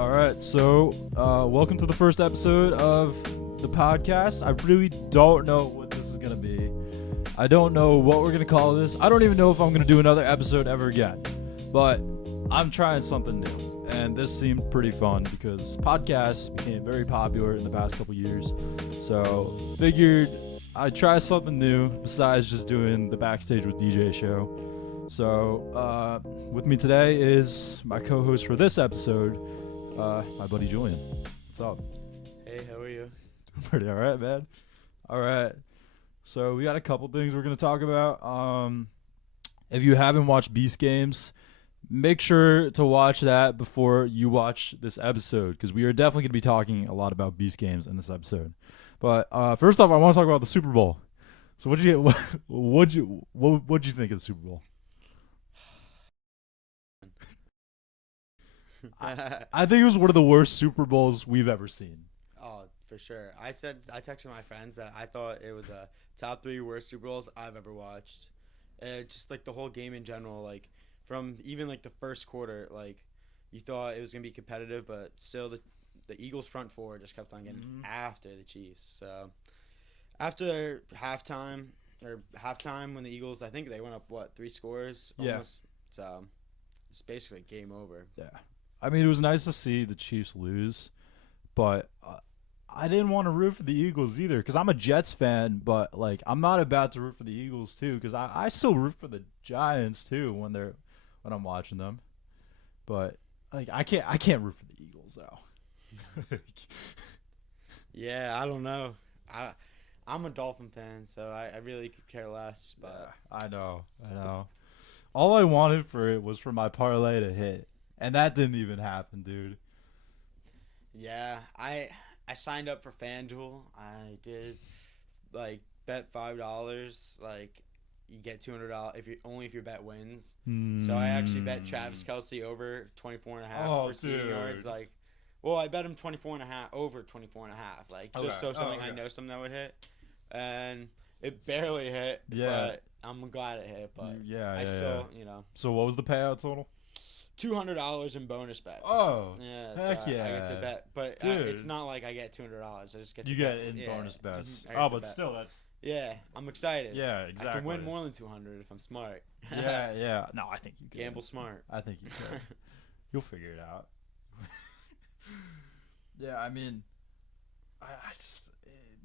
All right, so welcome to the first episode of the podcast. I really don't know what this is going to be. I don't know what we're going to call this. I don't even know if I'm going to do another episode ever again. But I'm trying something new. And this seemed pretty fun because podcasts became very popular in the past couple years. So figured I'd try something new besides just doing the Backstage with DJ show. So with me today is my co-host for this episode, my buddy Julian. What's up? Hey, how are you? Pretty all right, man. All right. So we got a couple things we're going to talk about. If you haven't watched Beast Games, make sure to watch that before you watch this episode because we are definitely going to be talking a lot about Beast Games in this episode. But first off, I want to talk about the Super Bowl. So what'd you think of the Super Bowl? I think it was one of the worst Super Bowls we've ever seen. Oh, for sure. I texted my friends that I thought it was a top 3 worst Super Bowls I've ever watched. Just like the whole game in general, like from even like the first quarter, like you thought it was gonna be competitive, but still the Eagles front four just kept on getting after the Chiefs. So after halftime when the Eagles, I think they went up 3 scores almost. Yeah. So it's basically game over. Yeah. I mean, it was nice to see the Chiefs lose, but I didn't want to root for the Eagles either because I'm a Jets fan, but like I'm not about to root for the Eagles too because I still root for the Giants too when I'm watching them, but like I can't root for the Eagles though. Yeah, I don't know. I'm a Dolphin fan, so I really could care less. But yeah, I know. All I wanted for it was for my parlay to hit. And that didn't even happen, dude. Yeah, I signed up for FanDuel. I did like bet $5. Like you get $200 if your bet wins. So I actually bet Travis Kelce over 24.5 receiving yards. Like, well, I bet him 24.5 over 24.5. Like just so something I know something that would hit, and it barely hit. Yeah, but I'm glad it hit. But I still. So what was the payout total? $200 in bonus bets. Oh, yeah! Heck so yeah! I get to bet, but it's not like I get $200. I just get. Bonus bets. Oh, but still, that's. Yeah, I'm excited. Yeah, exactly. I can win more than 200 if I'm smart. Yeah. No, I think you can. Gamble smart. I think you can. You'll figure it out. Yeah, I mean, I just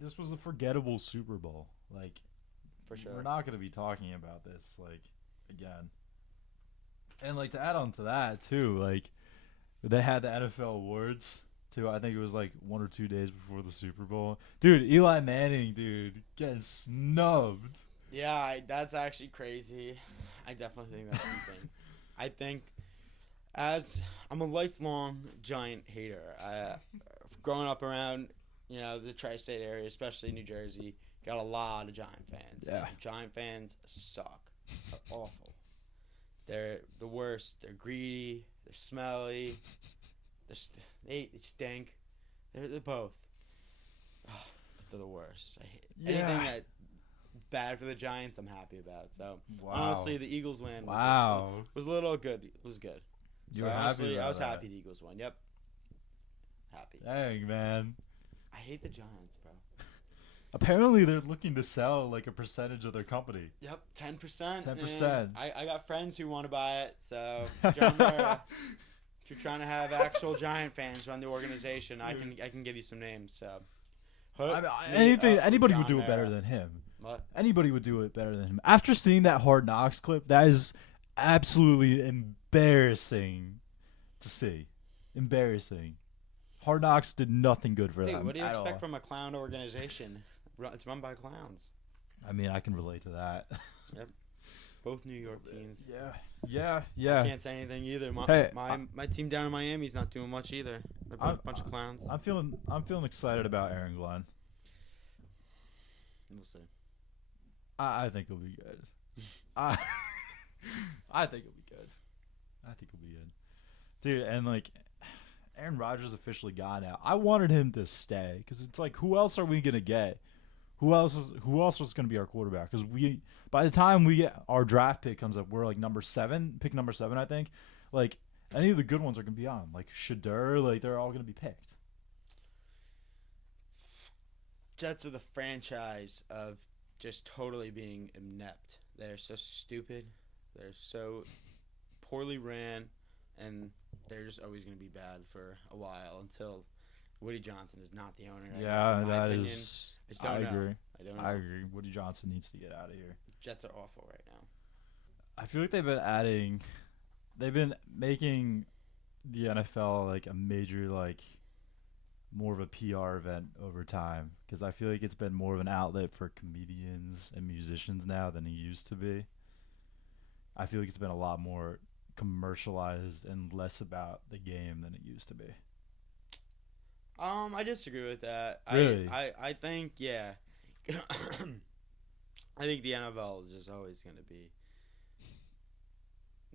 this was a forgettable Super Bowl. Like, for sure, we're not going to be talking about this again. And like to add on to that too, like they had the NFL awards too. I think it was like 1 or 2 days before the Super Bowl. Dude, Eli Manning, getting snubbed. Yeah, that's actually crazy. I definitely think that's insane. I think as I'm a lifelong Giant hater. Growing up around the tri-state area, especially New Jersey, got a lot of Giant fans. Yeah, and Giant fans suck. They're awful. They're the worst. They're greedy. They're smelly. They stink. They're both. But they're the worst. I hate anything that's bad for the Giants. I'm happy about. So honestly, the Eagles win. Was a little good. It was good. You were happy. I was happy the Eagles won. Yep. Happy. Dang, man. I hate the Giants, bro. Apparently, they're looking to sell like a percentage of their company. Yep, 10%. 10%. I got friends who want to buy it. So, John Mara, if you're trying to have actual Giant fans run the organization, dude, I can give you some names. So, anybody would do it better than him. What? Anybody would do it better than him. After seeing that Hard Knocks clip, that is absolutely embarrassing to see. Embarrassing. Hard Knocks did nothing good for them. Dude, what do you expect from a clown organization? It's run by clowns. I mean, I can relate to that. Yep. Both New York teams. Yeah. I can't say anything either. My team down in Miami's not doing much either. They're a bunch of clowns. I'm feeling excited about Aaron Glenn. We'll see. I think it'll be good. I think it'll be good. Dude, and like Aaron Rodgers officially gone now. I wanted him to stay because it's like, who else are we gonna get? Who else was gonna be our quarterback? Because by the time we get our draft pick comes up, we're like pick number seven, I think. Like Any of the good ones are gonna be on, like Shadur. Like they're all gonna be picked. Jets are the franchise of just totally being inept. They're so stupid. They're so poorly ran, and they're just always going to be bad for a while until Woody Johnson is not the owner. I guess, in my opinion. I agree. I don't know. I agree. Woody Johnson needs to get out of here. Jets are awful right now. I feel like they've been making the NFL like a major like more of a PR event over time because I feel like it's been more of an outlet for comedians and musicians now than it used to be. I feel like it's been a lot more commercialized and less about the game than it used to be. I disagree with that. Really? I think yeah. I think the NFL is just always going to be.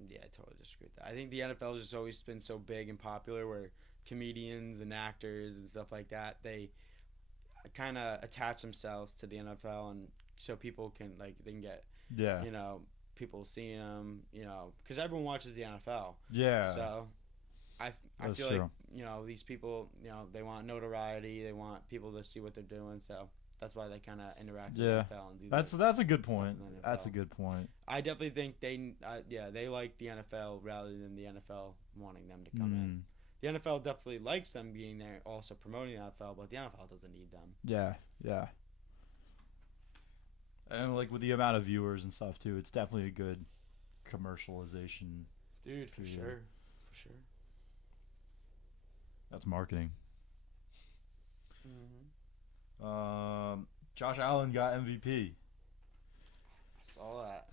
Yeah, I totally disagree with that. I think the NFL has just always been so big and popular where comedians and actors and stuff like that, they kind of attach themselves to the NFL, and so people can they can get people seeing them, because everyone watches the NFL. Yeah. So I That's feel true. like these people, they want notoriety, they want people to see what they're doing, so that's why they kind of interact with the NFL and do That's a good point. stuff in the That's a NFL. good point. I definitely think they like the NFL rather than the NFL wanting them to come in. The NFL definitely likes them being there, also promoting the NFL, but the NFL doesn't need them. Yeah, yeah. And like with the amount of viewers and stuff too, it's definitely a good commercialization. Dude, for Yeah. sure. For sure. That's marketing. Mm-hmm. Josh Allen got MVP. I saw that.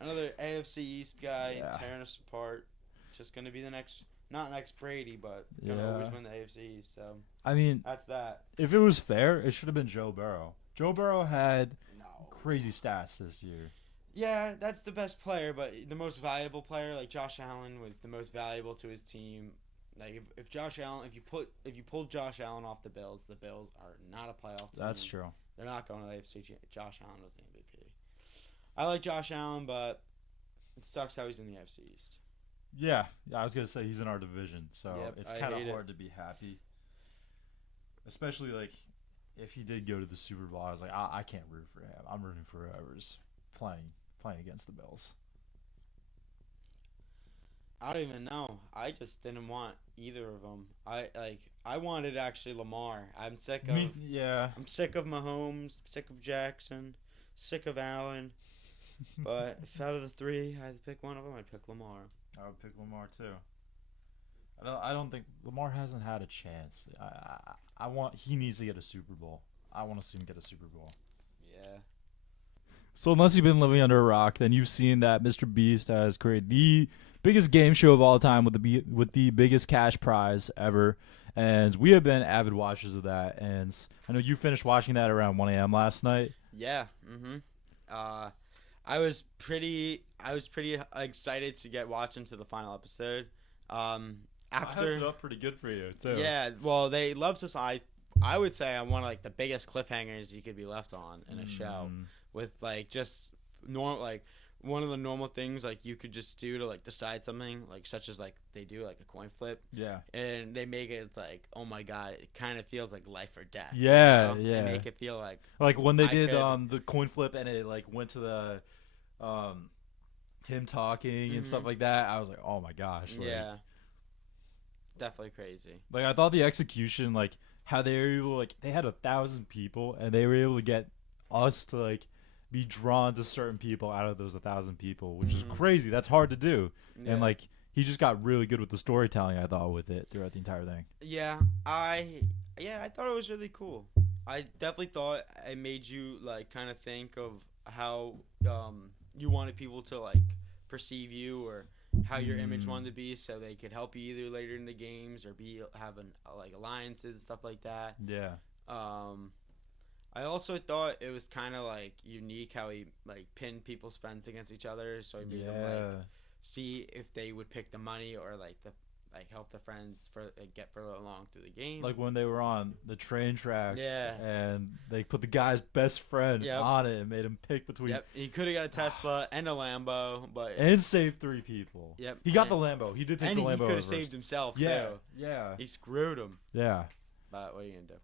Another AFC East guy Yeah. tearing us apart. Just going to be the not next Brady, but going to always win the AFC East, so I mean, that's that. if it was fair, it should have been Joe Burrow. Joe Burrow had No. crazy stats this year. Yeah, that's the best player, but the most valuable player, like Josh Allen, was the most valuable to his team. Like if Josh Allen, if you pulled Josh Allen off the Bills are not a playoff team. That's true. They're not going to the AFC. Josh Allen was the MVP. I like Josh Allen, but it sucks how he's in the AFC East. Yeah, I was gonna say he's in our division, so Yep, it's I kind of hate it. hard to be happy. Especially like if he did go to the Super Bowl, I was like, I can't root for him. I'm rooting for whoever's playing against the Bills. I don't even know. I just didn't want either of them. I wanted actually Lamar. I'm sick of I'm sick of Mahomes, sick of Jackson, sick of Allen. But if out of the three I had to pick one of them, I'd pick Lamar. I would pick Lamar too. I don't think Lamar hasn't had a chance. He needs to get a Super Bowl. I want to see him get a Super Bowl. Yeah. So unless you've been living under a rock, then you've seen that Mr. Beast has created the biggest game show of all time with the biggest cash prize ever. And we have been avid watchers of that. And I know you finished watching that around 1 a.m. last night. Yeah. I was pretty excited to get watching to the final episode. I hyped it up pretty good for you too. Yeah, well, they love to. I would say I'm one of the biggest cliffhangers you could be left on in a show, with just one of the normal things you could just do to decide something, such as they do a coin flip. Yeah. And they make it oh my god, it kind of feels like life or death. Yeah, They make it feel like when they did the coin flip and it went to the him talking and stuff like that. I was like, oh my gosh. Yeah. Definitely crazy. I thought the execution, how they were able they had 1,000 people and they were able to get us to be drawn to certain people out of those 1,000 people, which is crazy. That's hard to do. Yeah. And he just got really good with the storytelling, I thought, with it throughout the entire thing. Yeah, I thought it was really cool. I definitely thought it made you kind of think of how you wanted people to perceive you, or how your image wanted to be, so they could help you either later in the games or having alliances and stuff like that. Yeah. I also thought it was kind of unique how he pinned people's friends against each other, so he made them see if they would pick the money or like help the friends for get further along through the game. Like when they were on the train tracks, Yeah. and they put the guy's best friend Yep. on it and made him pick between. Yep, he could have got a Tesla and a Lambo, but And saved 3 people. Yep, He got the Lambo. He did take and the Lambo. he could over have saved himself Yeah, too. yeah, He screwed him. yeah. But what are you gonna do?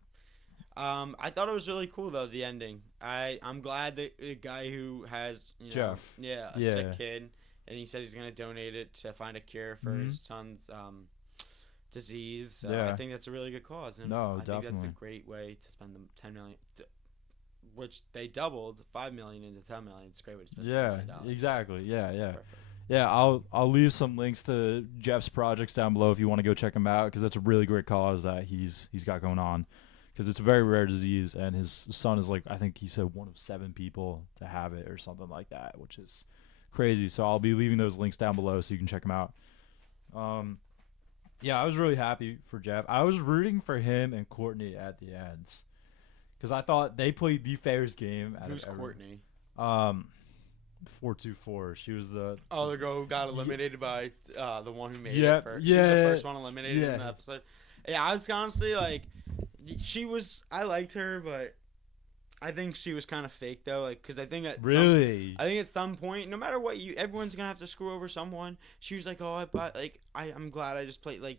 I thought it was really cool though, the ending. I'm glad that the guy who has Jeff. a Yeah. sick kid, and he said he's gonna donate it to find a cure for his son's disease. So Yeah. I think that's a really good cause. And No, I think that's a definitely. great way to spend the 10 million, which they doubled 5 million into 10 million. It's a great way to spend $10 Yeah, million. exactly. Yeah, It's yeah. perfect. Yeah, I'll leave some links to Jeff's projects down below if you want to go check him out, because that's a really great cause that he's got going on, because it's a very rare disease, and his son is, like, I think he said one of 7 people to have it or something like that, which is crazy. So I'll be leaving those links down below so you can check him out. Yeah, I was really happy for Jeff. I was rooting for him and Courtney at the end, because I thought they played the fairest game. Who's Courtney? 424. She was the the girl who got eliminated by the one who made Yep, it first. yeah, She was the first one eliminated yeah. in the episode. Yeah, I was honestly like, I liked her, but I think she was kind of fake though. Like, because I think really. I think at some point, no matter what everyone's gonna have to screw over someone. She was like, oh, I'm glad I just played like,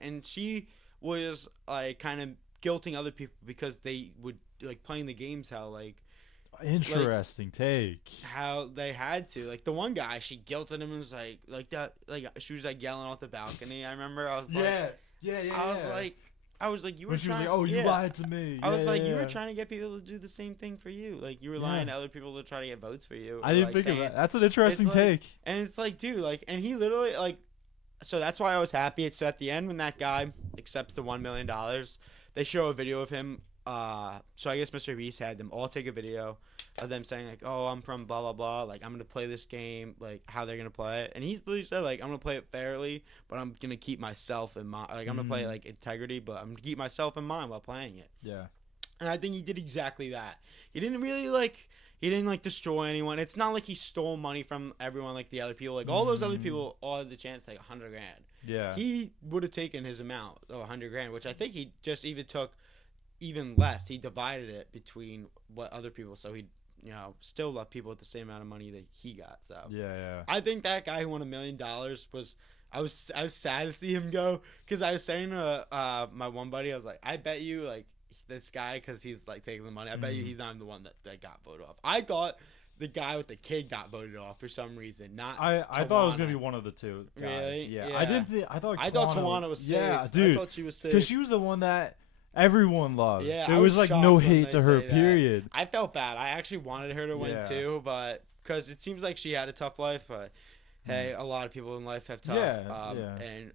and she was like kind of guilting other people because they would like playing the games how Interesting take. how they had to, like, the one guy, she guilted him and was like that, like she was like yelling off the balcony. I remember I was like, I was like, you were when she was trying, like, oh, you yeah. lied to me. I was like, you were yeah. trying to get people to do the same thing for you. Like, you were lying to other people to try to get votes for you. I or, didn't like, think of saying- that. That's an interesting it's like- take. And it's like, dude, like, and he literally, like, so that's why I was happy. So at the end, when that guy accepts the $1 million, they show a video of him. So I guess Mr. Beast had them all take a video of them saying, like, oh, I'm from blah, blah, blah. Like, I'm going to play this game, like, how they're going to play it. And he's literally said, like, I'm going to play it fairly, but I'm going to keep myself in mind. Like, I'm going to play, like, integrity, but I'm going to keep myself in mind while playing it. Yeah. And I think he did exactly that. He didn't really, like, destroy anyone. It's not like he stole money from everyone like the other people. Like, all those other people all had the chance to take $100,000. Yeah. He would have taken his amount of $100,000, which I think he just even took even less. He divided it between what other people, so he, still left people with the same amount of money that he got. So Yeah. I think that guy who won $1 million was. I was sad to see him go, because I was saying to my one buddy, I was like, I bet you like this guy, because he's like taking the money. I bet you he's not the one that got voted off. I thought the guy with the kid got voted off for some reason. Not I thought it was gonna be one of the two guys. Really? Yeah. Yeah. I didn't think. I thought Tawana was safe. Yeah, dude. I thought she was safe. Because she was the one that everyone loved. Yeah, there I was was like shocked no when hate they to her. say that. Period. I felt bad. I actually wanted her to win Yeah. too, but because it seems like she had a tough life. But hey, a lot of people in life have tough. Yeah, And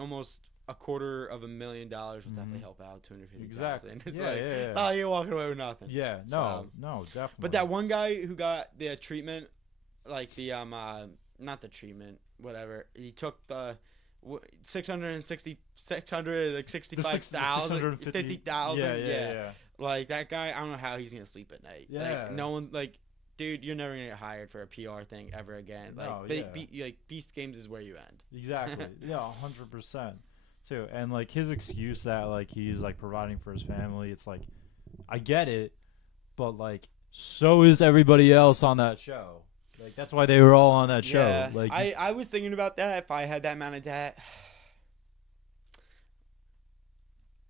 almost $250,000 would definitely help out. $250,000. Exactly. It's Yeah, like, yeah. it's not like you're walking away with nothing. Yeah. So, No. Definitely. But that one guy who got the treatment, like the not the treatment, whatever. He took the 665,000, 50,000. Yeah. Like that guy, I don't know how he's gonna sleep at night. Yeah. Like, no one, like, dude, you're never gonna get hired for a PR thing ever again. Like, No, Beast Games is where you end. Exactly. Yeah, 100%. Too. And like his excuse that like he's like providing for his family, it's like I get it, but like so is everybody else on that show. Like that's why they were all on that show. Yeah. Like I was thinking about that if I had that amount of debt.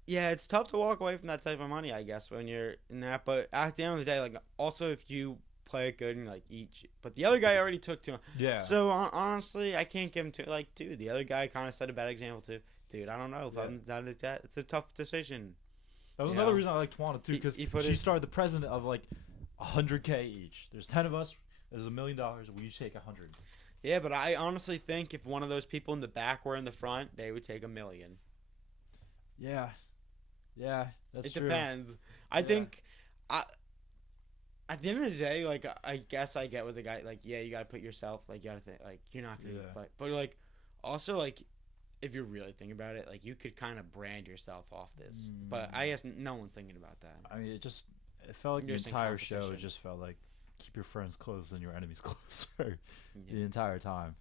Yeah, it's tough to walk away from that type of money, I guess, when you're in that. But at the end of the day, like, also if you play it good and like eat, but the other guy already took too much. yeah. So honestly, I can't give him to like, dude. The other guy kind of set a bad example too. Dude, I don't know if I'm down to that. It's a tough decision. That was you another know? reason I like Tawana too, because He put she his- started the president of like $100K each. There's 10 of us. There's $1 million. We each take 100. Yeah, but I honestly think if one of those people in the back were in the front, they would take $1 million. Yeah. Yeah, that's It true. depends. I think, at the end of the day, like, I guess I get with the guy. Like, yeah, you gotta put yourself. Like, you gotta think. Like, you're not gonna. Yeah. But like, also like, if you're really thinking about it, like, you could kind of brand yourself off this. But I guess no one's thinking about that. I mean, it felt like the Just in entire show. It competition. just felt like keep your friends close and your enemies closer. Yeah. The entire time.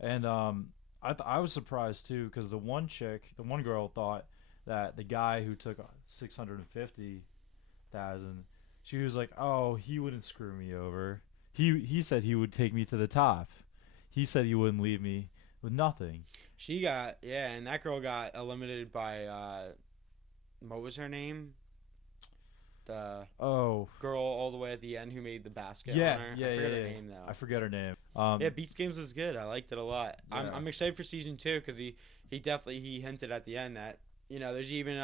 And I was surprised too because the one girl thought that the guy who took 650,000, she was like, oh, he wouldn't screw me over. He said he would take me to the top. He said he wouldn't leave me with nothing. She got and that girl got eliminated by what was her name? The girl all the way at the end who made the basket. Yeah, on her. yeah, I forget yeah, her yeah. name though. I forget her name. Yeah, Beast Games was good. I liked it a lot. Yeah. I'm excited for season 2 because he definitely hinted at the end that there's even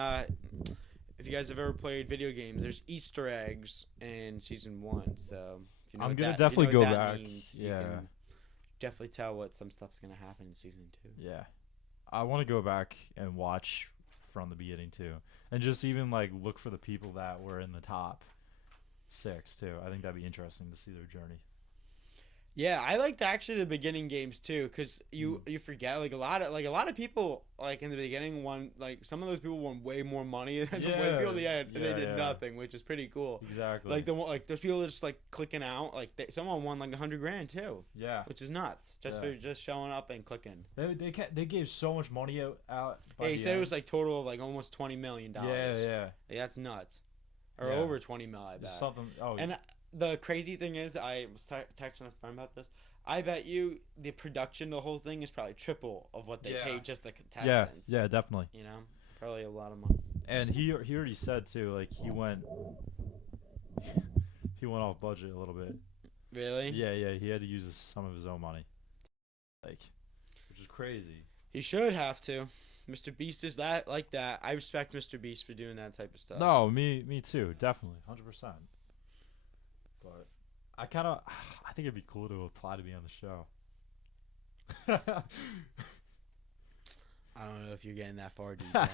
if you guys have ever played video games, there's Easter eggs in season 1. So if you know I'm what gonna that, definitely if you know go what that back. means, Yeah. you can definitely tell what some stuff's gonna happen in season 2. Yeah, I want to go back and watch from the beginning too, and just even like look for the people that were in the top 6 too. I think that'd be interesting to see their journey. Yeah, I liked actually the beginning games too, because you forget like a lot of people like in the beginning won, like some of those people won way more money than the way people at the end, and they did nothing, which is pretty cool. Exactly. Like those people just like clicking out, like someone won like $100,000 too. Yeah. Which is nuts, just for just showing up and clicking. They gave so much money out. Yeah, he said it was like total of like almost $20 million. Yeah. Like, that's nuts, or over 20 mil. I bet. Something. Oh. And the crazy thing is, I was texting a friend about this. I bet you the production, the whole thing is probably triple of what they paid just the contestants. Yeah, definitely. Probably a lot of money. And he already said too, like he went off budget a little bit. Really? Yeah. He had to use some of his own money, like, which is crazy. He should have to. Mr. Beast is like that. I respect Mr. Beast for doing that type of stuff. No, me too, definitely, 100%. But I think it'd be cool to apply to be on the show. I don't know if you're getting that far, DJ.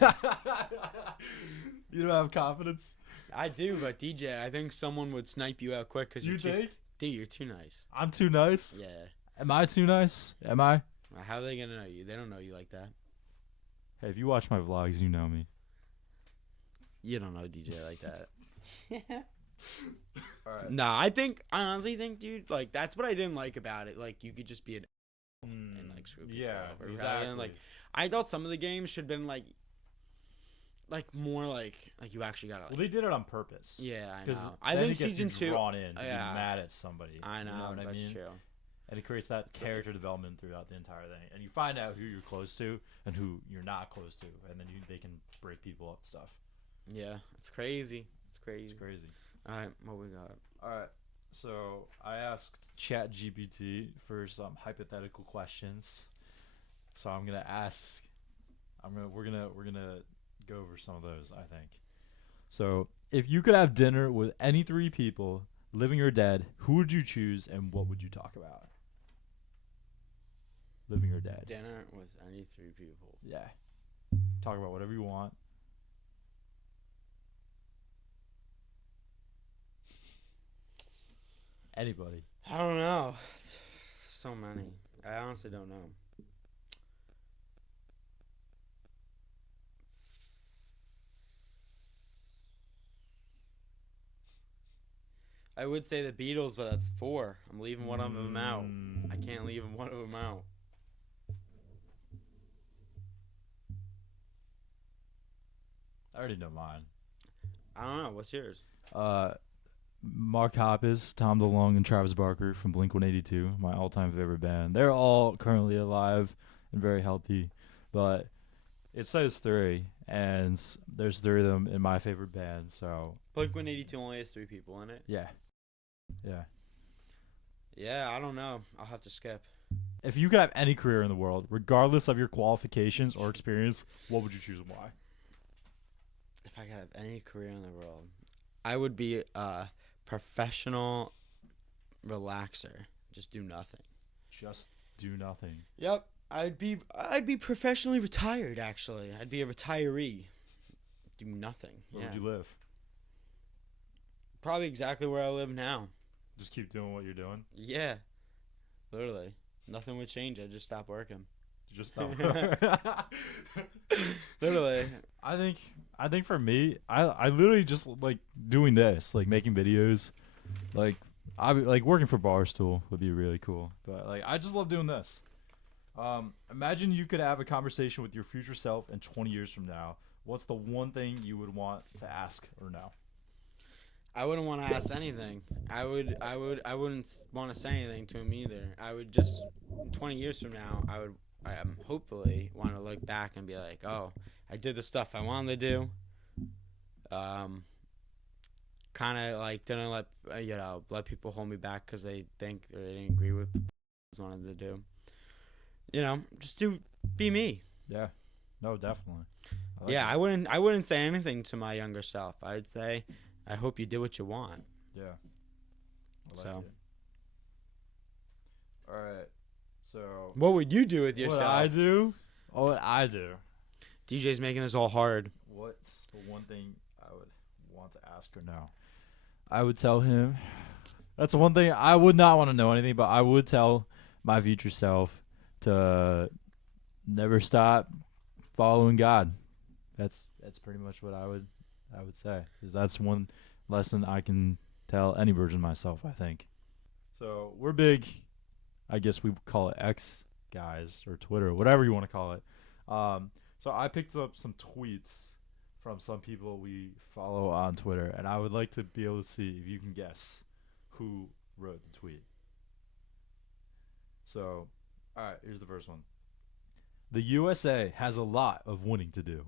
You don't have confidence? I do, but DJ, I think someone would snipe you out quick because you think? Dude, you're too nice. I'm too nice? Yeah. Am I too nice? Am I? How are they gonna know you? They don't know you like that. Hey, if you watch my vlogs, you know me. You don't know DJ like that. All right. Nah, I honestly think, dude, like that's what I didn't like about it. Like you could just be an and like screw people over. Exactly. Than, like I thought some of the games should have been like more like you actually gotta. Like, well, they did it on purpose. Yeah, I know. I think season 2. Drawn in to be mad at somebody. I know. You know what that's I mean? True. And it creates that character development throughout the entire thing, and you find out who you're close to and who you're not close to, and then they can break people up and stuff. Yeah, it's crazy. It's crazy. All right, what we got? All right, so I asked ChatGPT for some hypothetical questions. So we're gonna go over some of those, I think. So if you could have dinner with any 3 people, living or dead, who would you choose and what would you talk about? Living or dead. Dinner with any 3 people. Yeah. Talk about whatever you want. Anybody. I don't know. It's so many. I honestly don't know. I would say the Beatles, but that's 4. I'm leaving one of them out. I can't leave one of them out. I already know mine. I don't know. What's yours? Mark Hoppus, Tom DeLonge, and Travis Barker from Blink-182, my all-time favorite band. They're all currently alive and very healthy, but it says 3, and there's 3 of them in my favorite band. So Blink-182 only has 3 people in it. Yeah. Yeah, I don't know. I'll have to skip. If you could have any career in the world, regardless of your qualifications or experience, what would you choose and why? If I could have any career in the world, I would be a professional relaxer. Just do nothing. Just do nothing. Yep. I'd be professionally retired, actually. I'd be a retiree. Do nothing. Where would you live? Probably exactly where I live now. Just keep doing what you're doing? Yeah. Literally. Nothing would change. I'd just stop working. Just stop. Literally. I think for me, I literally just like doing this, like making videos. Like working for Barstool would be really cool. But like I just love doing this. Imagine you could have a conversation with your future self in 20 years from now. What's the one thing you would want to ask or know? I wouldn't want to ask anything. I wouldn't want to say anything to him either. I would just 20 years from now, I hopefully want to look back and be like, oh, I did the stuff I wanted to do. Kind of like didn't let people hold me back because they think or they didn't agree with what I wanted to do. Just be me. Yeah. No, definitely. Yeah, I wouldn't say anything to my younger self. I'd say, I hope you did what you want. Yeah. I like So. it. All right. So. What would you do with yourself? What I do? Oh, what I do. DJ's making this all hard. What's the one thing I would want to ask or know? I would tell him. That's the one thing I would not want to know anything, but I would tell my future self to never stop following God. That's pretty much what I would say, because that's one lesson I can tell any version of myself, I think. So we're big, I guess we call it X guys or Twitter, whatever you want to call it. So I picked up some tweets from some people we follow on Twitter, and I would like to be able to see if you can guess who wrote the tweet. So, all right, here's the first one. The USA has a lot of winning to do.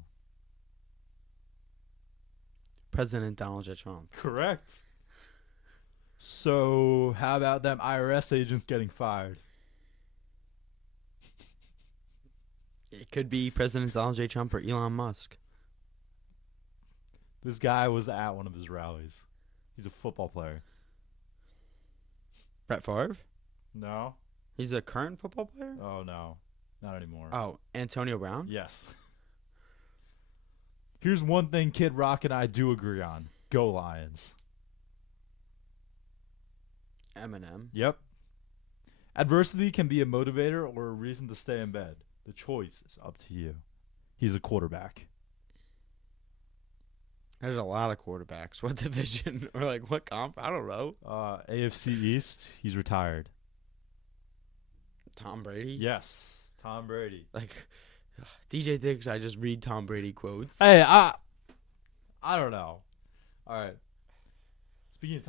President Donald J. Trump. Correct. So, how about them IRS agents getting fired? It could be President Donald J. Trump or Elon Musk. This guy was at one of his rallies. He's a football player. Brett Favre? No? He's a current football player? Oh, no. Not anymore. Oh, Antonio Brown? Yes. Here's one thing Kid Rock and I do agree on. Go Lions. Eminem. Yep. Adversity can be a motivator or a reason to stay in bed. The choice is up to you. He's a quarterback. There's a lot of quarterbacks. What division or like what comp? I don't know. AFC East. He's retired. Tom Brady? Yes. Tom Brady. Like DJ thinks I just read Tom Brady quotes. Hey, I don't know. All right. Speaking of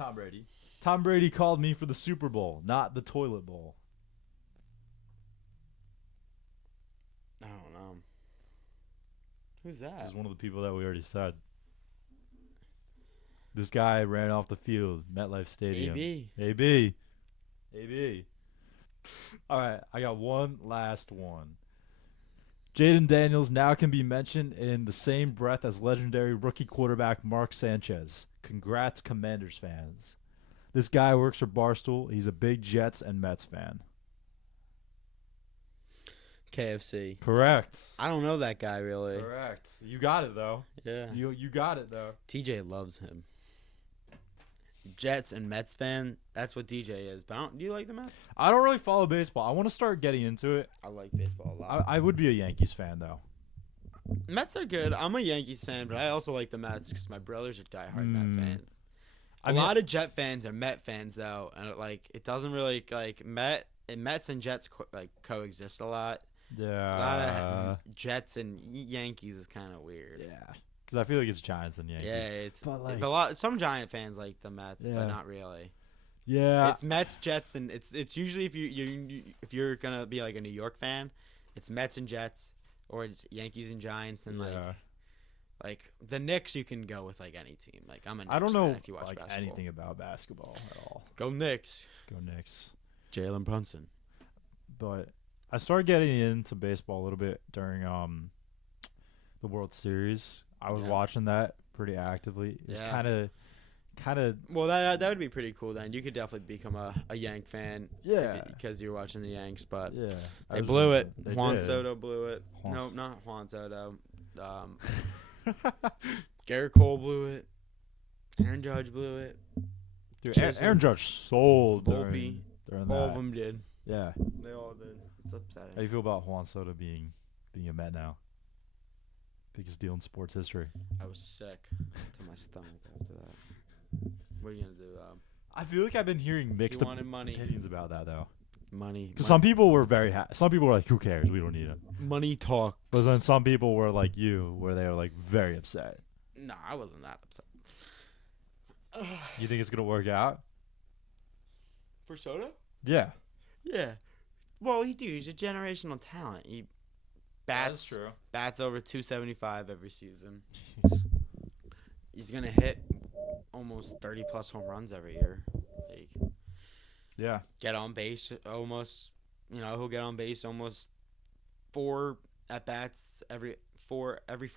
Tom Brady called me for the Super Bowl, not the toilet bowl. I don't know. Who's that? He's one of the people that we already said. This guy ran off the field, MetLife Stadium. AB. All right, I got one last one. Jaden Daniels now can be mentioned in the same breath as legendary rookie quarterback Mark Sanchez. Congrats, Commanders fans. This guy works for Barstool. He's a big Jets and Mets fan. KFC. Correct. I don't know that guy really. Correct. You got it, though. Yeah. You got it, though. TJ loves him. Jets and Mets fan. That's what DJ is. But do you like the Mets? I don't really follow baseball. I want to start getting into it. I like baseball a lot. I would be a Yankees fan, though. Mets are good. I'm a Yankees fan, but I also like the Mets because my brothers are diehard Met fans. A lot of Jet fans are Met fans, though, and it doesn't really Mets and Jets coexist a lot. Yeah. A lot of Jets and Yankees is kind of weird. Yeah. Because I feel like it's Giants and Yankees. Yeah, it's a lot. Some Giant fans like the Mets, but not really. Yeah. It's Mets, Jets, and it's usually if you're gonna be like a New York fan, it's Mets and Jets, or it's Yankees and Giants, and like the Knicks you can go with like any team. Like I'm a Knicks I don't know fan if you watch basketball. Anything about basketball at all. Go Knicks. Go Knicks. Jalen Brunson. But I started getting into baseball a little bit during the World Series. I was watching that pretty actively. It was kind of. Well, that would be pretty cool. Then you could definitely become a Yank fan. Yeah. Because you're watching the Yanks, but yeah, they blew it. They Juan did. Soto blew it. No, not Juan Soto. Garrett Cole blew it. Aaron Judge blew it. Dude, Aaron Judge sold Volpe. during All that. of them did. Yeah. They all did. It's upsetting. How do you feel about Juan Soto being a Met now? Biggest deal in sports history. I was sick to my stomach after that. What are you gonna do? I feel like I've been hearing mixed wanted money. opinions about that, though. Money. Because some people were some people were like, "Who cares? We don't need him." Money talk. But then some people were like you, where they were like very upset. No, I wasn't that upset. You think it's gonna work out? For Soto? Yeah. Yeah. Well, he's a generational talent. He That's true. bats over 275 every season. Jeez. He's gonna hit almost 30+ home runs every year. Like, Yeah. get on base almost. He'll get on base almost 4 at bats for every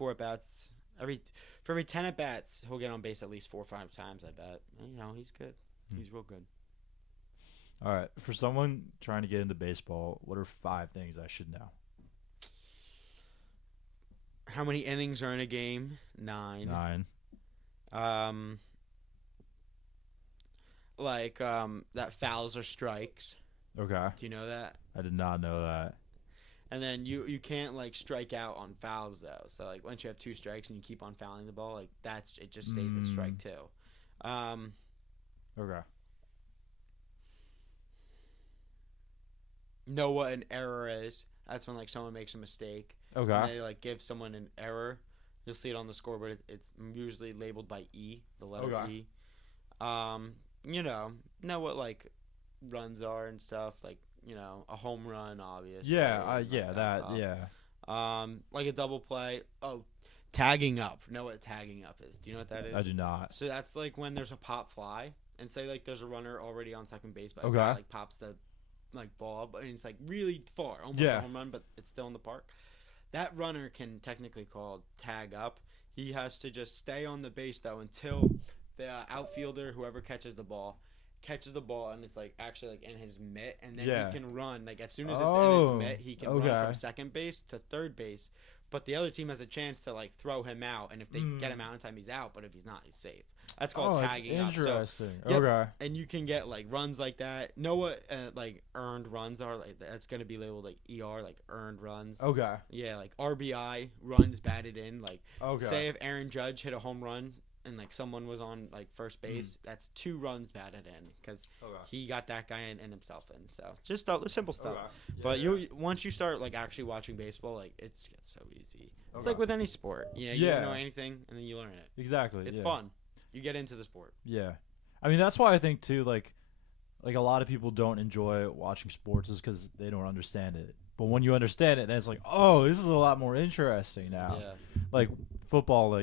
10 at bats, he'll get on base at least 4 or 5 times. I bet. And, he's good. He's real good. All right. For someone trying to get into baseball, what are 5 things I should know? How many innings are in a game? 9. 9. That fouls or strikes. Okay. Do you know that? I did not know that. And then you can't strike out on fouls though. So once you have 2 strikes and you keep on fouling the ball, it just stays at strike 2. Okay. Know what an error is? That's when someone makes a mistake. Okay. And they give someone an error. You'll see it on the scoreboard. It's usually labeled by E, the letter E. Know what runs are and stuff, a home run, obviously. Yeah, that. Like a double play. Oh, tagging up. Know what tagging up is? Do you know what that is? I do not. So that's when there's a pop fly, and say there's a runner already on second base, but Okay. guy, pops the ball, but it's really far, almost a home run, but it's still in the park. That runner can technically call tag up. He has to just stay on the base though until the outfielder, whoever catches the ball, and it's actually in his mitt, and then he can run as soon as it's in his mitt, he can run from second base to third base. But the other team has a chance to throw him out, and if they get him out in time, he's out. But if he's not, he's safe. That's called tagging up. Interesting. So, okay. And you can get runs like that. Know what earned runs are? That's gonna be labeled ER, earned runs. Okay. Yeah, RBI, runs batted in. Okay. Say if Aaron Judge hit a home run and someone was on first base, that's 2 runs batted in because he got that guy and himself in. So just the simple stuff. Okay. Yeah, But once you start actually watching baseball, it gets so easy. It's with any sport. You don't know anything and then you learn it. Exactly. It's fun. You get into the sport. Yeah. I mean, that's why I think too a lot of people don't enjoy watching sports is because they don't understand it. But when you understand it, then it's oh, this is a lot more interesting now. Yeah. Football,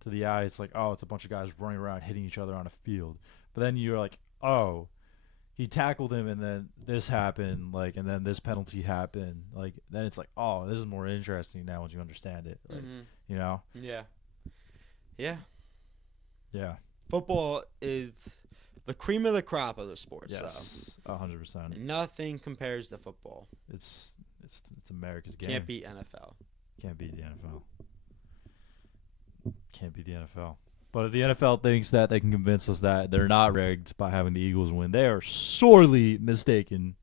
to the eye, it's it's a bunch of guys running around hitting each other on a field. But then you're oh, he tackled him and then this happened, and then this penalty happened. Then it's oh, this is more interesting now once you understand it. You know? Yeah. Yeah. Yeah. Football is the cream of the crop of the sports. Yes. 100%. Nothing compares to football. It's America's game. Can't beat NFL. Can't beat the NFL. Can't beat the NFL. But if the NFL thinks that they can convince us that they're not rigged by having the Eagles win, they are sorely mistaken.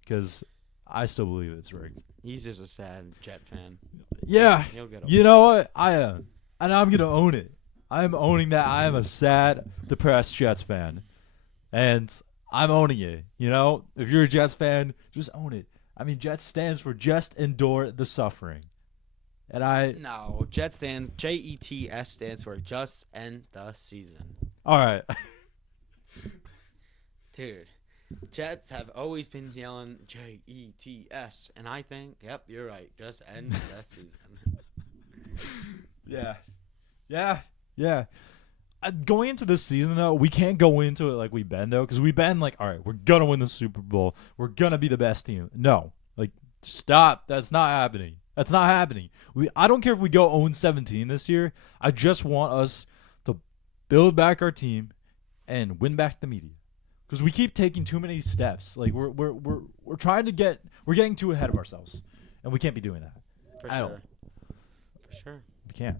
Because I still believe it's rigged. He's just a sad Jet fan. Yeah. He'll get you know what? I am. And I'm going to own it. I am owning that. I am a sad, depressed Jets fan. And I'm owning it. If you're a Jets fan, just own it. I mean, Jets stands for just endure the suffering. And No, Jets JETS stands for just end the season. All right. Dude, Jets have always been yelling JETS, and I think, yep, you're right. Just end the season. Yeah. Going into this season, though, we can't go into it like we've been, though, because we've been all right, we're going to win the Super Bowl. We're going to be the best team. No. Stop. That's not happening. That's not happening. I don't care if we go 0-17 this year. I just want us to build back our team and win back the media, because we keep taking too many steps. We're trying to we're getting too ahead of ourselves, and we can't be doing that. For sure. We can't.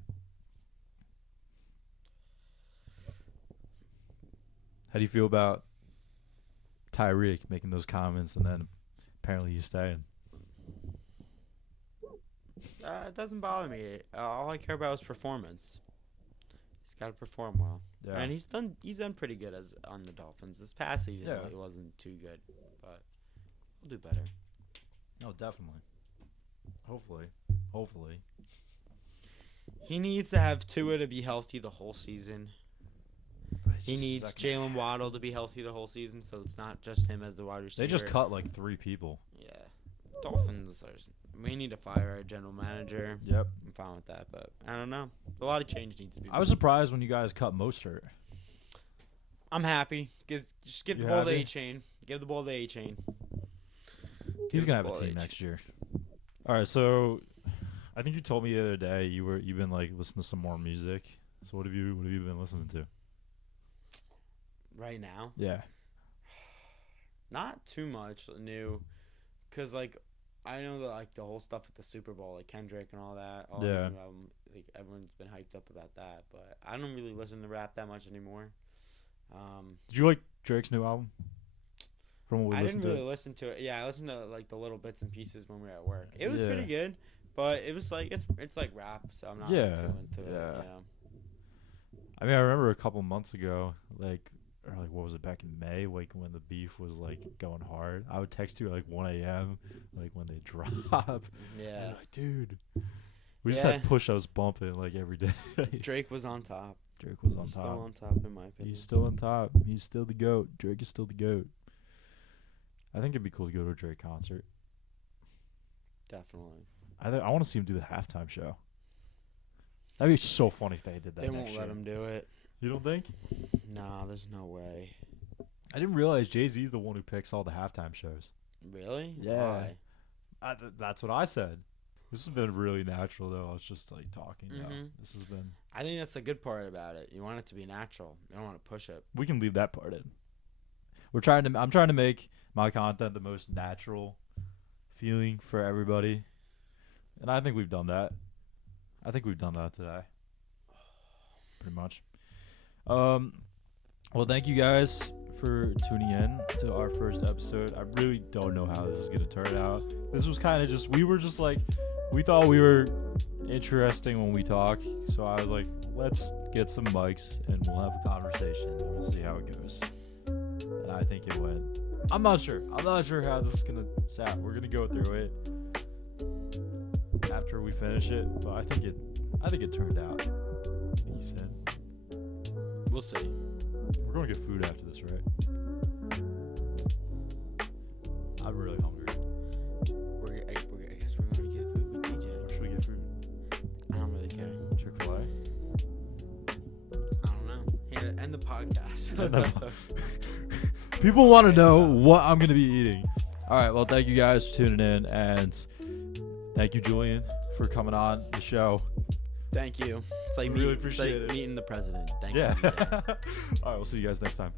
How do you feel about Tyreek making those comments and then apparently he's staying? It doesn't bother me. All I care about is performance. He's got to perform well. Yeah. And he's done pretty good on the Dolphins. This past season, he wasn't too good. But We'll do better. No, definitely. Hopefully. He needs to have Tua to be healthy the whole season. He needs Jalen Waddle to be healthy the whole season, so it's not just him as the wide receiver. They just cut like 3 people. Yeah. Dolphins, we need to fire our general manager. Yep. I'm fine with that, but I don't know. A lot of change needs to be made. I was surprised when you guys cut Mostert. I'm happy. Just give the ball to A-Chain. Give the ball to A-Chain. He's going to have a team next year. All right, so I think you told me the other day you've been like listening to some more music. So what have you been listening to? Right now? Yeah. Not too much new, cause like I know that like the whole stuff with the Super Bowl, like Kendrick and all that. Yeah. Like everyone's been hyped up about that, but I don't really listen to rap that much anymore. Did you like Drake's new album? From what we listened to? I didn't really listen to it. Yeah, I listened to like the little bits and pieces when we were at work. It was pretty good, but it was like it's like rap, so I'm not too into it. Yeah. I mean, I remember a couple months ago, what was it, back in May, like when the beef was like going hard. I would text you at like 1 a.m. like when they drop. Yeah. Like, dude, we just had push-ups bumping like every day. Drake was on top. He's still on top, in my opinion. He's still on top. He's still the GOAT. Drake is still the GOAT. I think it'd be cool to go to a Drake concert. Definitely. I want to see him do the halftime show. That'd be so funny if they did that. They won't let him do it. You don't think? Nah, there's no way. I didn't realize Jay-Z's the one who picks all the halftime shows. Really? Yeah. Why? That's what I said. This has been really natural, though. I was just like talking. This has been. I think that's the good part about it. You want it to be natural. You don't want to push it. We can leave that part in. I'm trying to make my content the most natural feeling for everybody, and I think we've done that. I think we've done that today. Pretty much. Well, thank you guys for tuning in to our first episode. I really don't know how this is going to turn out. This was kind of just, we thought we were interesting when we talk. So I was like, let's get some mics and we'll have a conversation and we'll see how it goes. And I think it went. I'm not sure how this is going to sound. We're going to go through it after we finish it, but I think it turned out decent. We'll see. We're going to get food after this, right? I'm really hungry. I guess we're going to get food with DJ. Where should we get food? I don't really care. Chick-fil-A? I don't know. Here, end the podcast. People want to know what I'm going to be eating. All right, well, thank you guys for tuning in, and thank you, Julian, for coming on the show. Thank you. It's like really appreciate it. Meeting the president. Thank you. Yeah. All right, we'll see you guys next time.